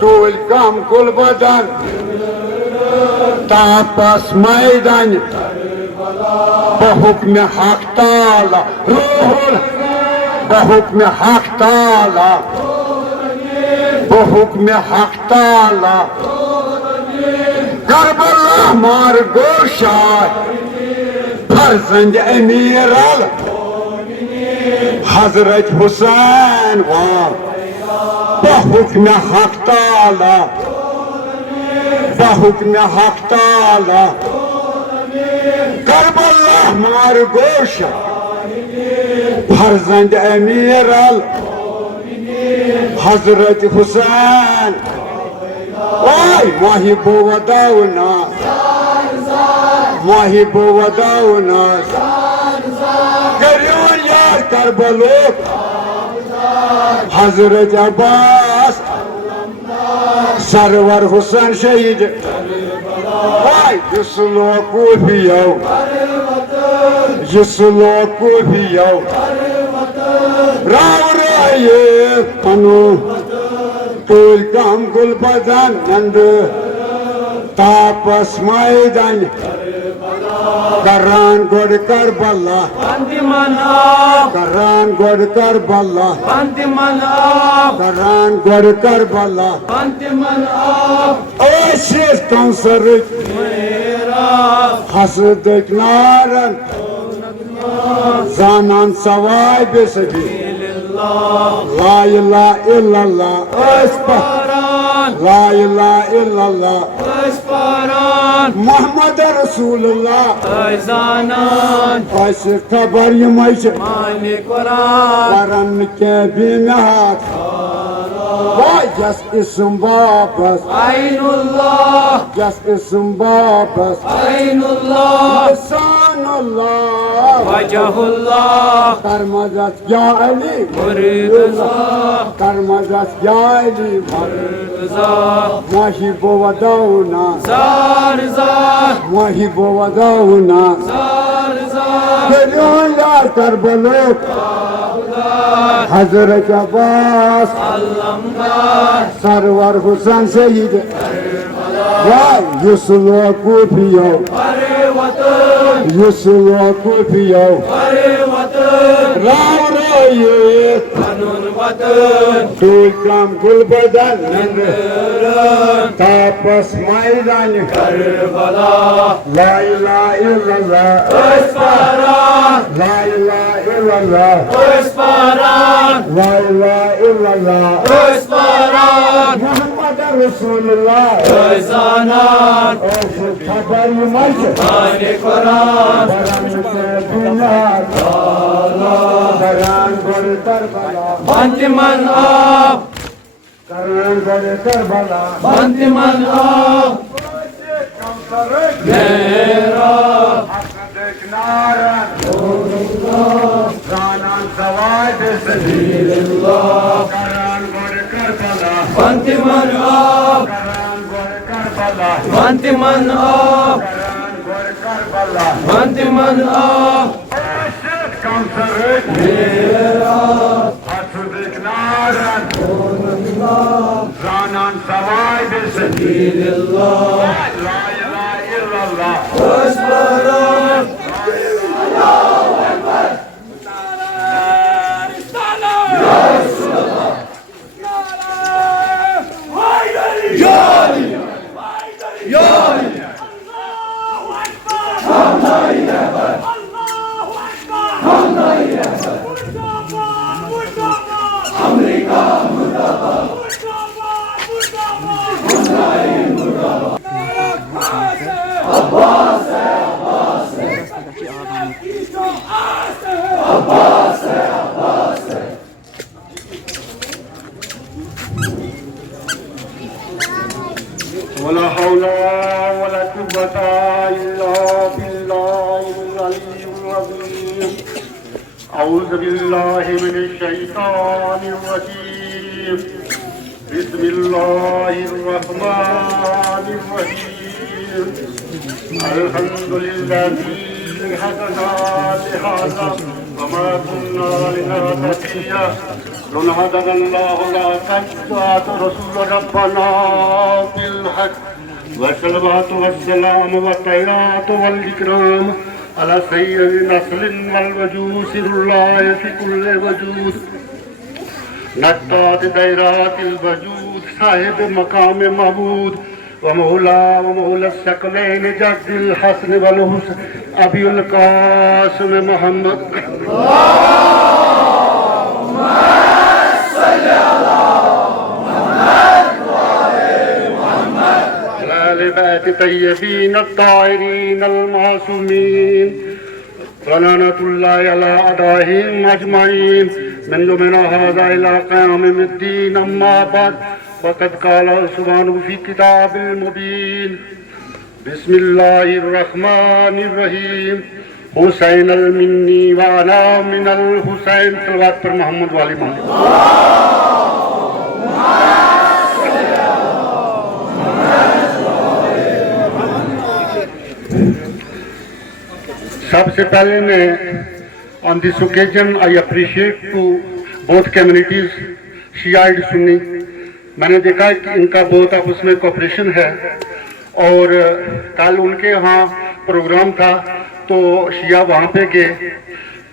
طول كم كل بدن تابس ميدان بحكم حق تعالى بحكم حق تعالى بحكم حق تعالى کربلا مار گوشا فرزند امیر حضرت حسین بحکم حق تعالی بحکم حق تعالی کربلا مار گوشا فرزند امیر حضرت حسین وای ماهی بوداونا ماهی بوداونا کریون یار کربلو حضرت عباس سرور حسین شہید وای جسلو کوفیو جسلو کوفیو راو رائے پنو طول کم گل بدن نند تاپس میدان کران گوڑ کربلا کران گوڑ کربلا کران گوڑ کربلا ایسیز کنسرک حسدک نارن زانان سوائی بسدی لا الہ الا اللہ لا الہ الا اللہ محمد رسول اللہ ایسے خبر یمائش قرآن کے بینات جس اسم بابس عین اللہ جس اسم بابس عین اللہ لسان اللہ وجہ اللہ کرمزت یا علی مرتضی کرمزت یا علی مرتضی ماہی بوداونا زار زار ماہی بوداونا زار زار کریون یار کربلو حضرت عباس سرور حسین شہید وای یسلو کوفیو یسلو کوفیو راو رائے طول کم گل بدن تاپس میدان لا الہ الا اللہ لا الہ الا اللہ لا الہ الا اللہ محمد رسول اللہ خبر یمائش قرآن کے بینات کران گوڑ کربلا بانتمان آب کران گوڑ کربلا بانتمان آب میرا حسدک نارن زانان سوائی بسدی کران گوڑ کربلا بانتمان آب کران گوڑ کربلا بانتمان آب کران گوڑ کربلا بانتمان آب کنسرک حسدک نارن زانان سوائی بسدی لا الہ الا اللہ ولا حول ولا قوة إلا بالله العلي العظيم أعوذ بالله من الشيطان الرجيم بسم الله الرحمن الرحيم الحمد لله هدانا لهذا وما كنا لنهتدي لن هدنا الله لاتبعت رسول ربنا بالحق والصلوات والسلام والطيرات والإكرام على سيد النسل والوجود سر الله في كل وجود نقطات دائرات الوجود صاحب مقام معبود ومولى الثقلين جد الحسن والحسن أبي القاسم محمد البيت الطيبين الطاهرين المعصومين ولعنة الله على أعدائهم أجمعين من يومنا هذا إلى قيام الدين أما بعد فقد قال سبحانه في كتاب المبين بسم الله الرحمن الرحيم حسين المني وأنا من الحسين صلوات پر محمد والی محمد سب سے پہلے میں on this occasion I appreciate to both communities شیعہ سنی. میں نے دیکھا کہ ان کا بہت آپس میں کوپریشن ہے اور کل ان کے ہاں پروگرام تھا تو شیعہ وہاں پہ گئے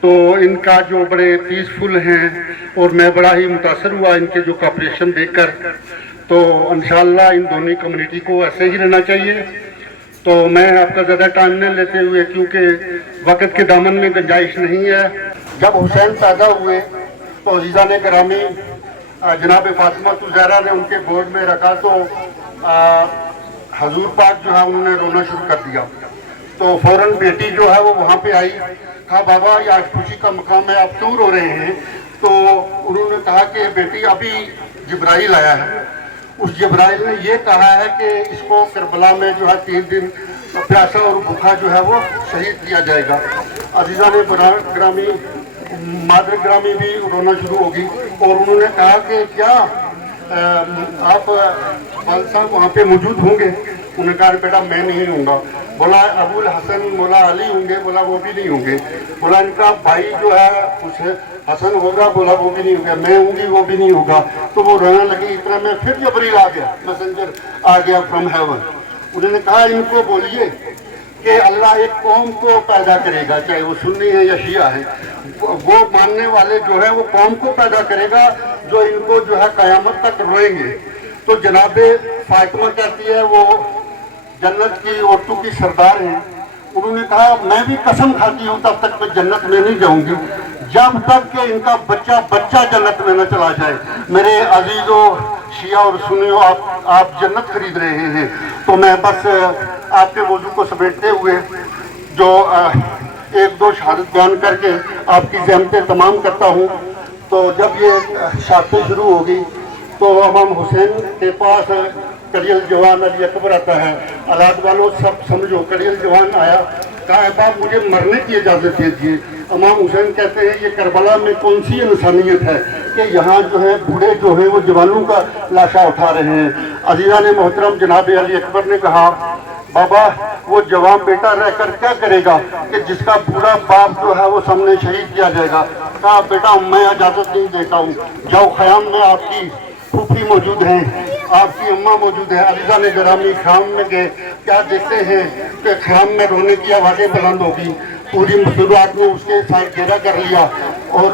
تو ان کا جو بڑے پیسفل ہیں اور میں بڑا ہی متاثر ہوا ان کے جو کوپریشن دیکھ کر. تو انشاءاللہ ان دونوں کمیونٹی کو ایسے ہی رہنا چاہیے. تو میں آپ کا زیادہ ٹائم نہیں لیتے ہوئے کیونکہ وقت کے دامن میں گنجائش نہیں ہے. جب حسین پیدا ہوئے تو عزیزان گرامی جناب فاطمہ الزہرا نے ان کے گود میں رکھا تو حضور پاک جو ہے انہوں نے رونا شروع کر دیا. تو فوراً بیٹی جو ہے وہ وہاں پہ آئی. کہا بابا یہ آج خوشی کا مقام ہے آپ کیوں رو رہے ہیں؟ تو انہوں نے کہا کہ بیٹی ابھی جبرائیل آیا ہے. اس جبرائیل نے یہ کہا ہے کہ اس کو کربلا میں جو ہے 3 دن پیاسا اور بھوکا جو ہے وہ شہید کیا جائے گا. عزیزان گرامی مادر گرامی بھی رونا شروع ہوگی اور انہوں نے کہا کہ کیا آپ والد صاحب وہاں پہ موجود ہوں گے؟ انہوں نے کہا بیٹا میں نہیں ہوں گا. بولا ابو الحسن مولا علی ہوں گے؟ بولا وہ بھی نہیں ہوں گے. بولا ان کا بھائی جو ہے حسن ہوگا؟ بولا وہ بھی نہیں ہوگا. میں ہوں گی؟ وہ بھی نہیں ہوگا. تو وہ رونے لگی. اتنا میں پھر جبریل آ گیا, میسنجر آ گیا فرام ہیون. انہوں نے کہا ان کو بولیے کہ اللہ ایک قوم کو پیدا کرے گا, چاہے وہ سنی ہے یا شیعہ ہے. وہ ماننے والے جو ہے وہ قوم کو پیدا کرے گا جو ان کو جو ہے قیامت تک روئیں گے. تو جناب فاطمہ کہتی ہے وہ جنت کی عورتوں کی سردار ہیں. انہوں نے کہا میں بھی قسم کھاتی ہوں تب تک میں جنت میں نہیں جاؤں گی جب تک کہ ان کا بچہ جنت میں نہ چلا جائے. میرے عزیزوں شیعہ اور سنیوں آپ جنت خرید رہے ہیں. تو میں بس آپ کے موضوع کو سمیٹتے ہوئے جو 1-2 شہادت بیان کر کے آپ کی زحمتیں تمام کرتا ہوں. تو جب یہ شہادتیں شروع ہوگی تو امام حسین کے پاس کڑیل جوان علی اکبر آتا ہے. اولاد والوں سب سمجھو, کڑیل جوان آیا, کہا باپ مجھے مرنے کی اجازت دیجیے. امام حسین کہتے ہیں یہ کربلا میں کون سی انسانیت ہے کہ یہاں جو ہے بوڑھے جو ہیں وہ جوانوں کا لاشا اٹھا رہے ہیں. عزیزان محترم جناب علی اکبر نے کہا بابا وہ جوان بیٹا رہ کر کیا کرے گا کہ جس کا بوڑھا باپ جو ہے وہ سامنے شہید کیا جائے گا. کہا بیٹا میں اجازت نہیں دیتا ہوں, جاؤ خیام میں آپ کی پھوپھی موجود ہیں, آپ کی اماں موجود ہے. عزیزان گرامی خیام میں گئے, کیا دیکھتے ہیں کہ خیام میں رونے کی آوازیں بلند ہوگی. پوری شروعات میں اس کے ساتھ گھیرا کر لیا اور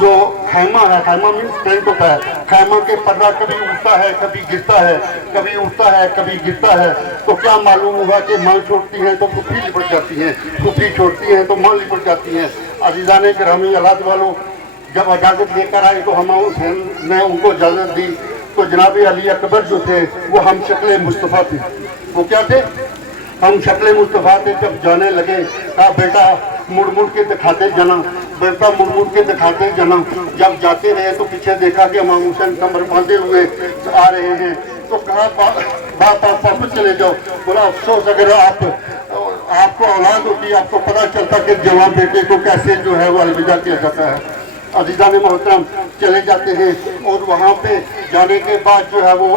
جو خیمہ ہے, خیمہ مینس ٹینٹ ہوتا ہے, خیمہ کے پردہ کبھی اٹھتا ہے کبھی گرتا ہے, کبھی اٹھتا ہے کبھی گرتا ہے. تو کیا معلوم ہوا کہ ماں چھوڑتی ہیں تو پھوپھی لپٹ جاتی ہیں, پھوپھی چھوڑتی ہیں تو ماں لپٹ جاتی ہیں. عزیزان گرامی اولاد والوں جب اجازت لے کر آئے تو امام حسین نے ان کو اجازت دی. تو جناب علی اکبر جو تھے وہ ہم شکل مصطفیٰ تھے. وہ کیا تھے؟ ہم شکل مصطفیٰ تھے. جب جانے لگے کہا بیٹا مڑ مڑ کے دکھاتے جانا, بیٹا مڑ مڑ کے دکھاتے جانا. جب جاتے رہے تو پیچھے دیکھا کہ امام حسین کمر باندھے ہوئے آ رہے ہیں. تو کہا باپ آپ واپس چلے جاؤ. بولا افسوس اگر آپ کو اولاد ہوتی آپ کو پتہ چلتا کہ جوان بیٹے کو کیسے جو ہے وہ الوداع کیا جاتا ہے. عزیزان محترم چلے جاتے ہیں اور وہاں پہ جانے کے بعد جو ہے وہ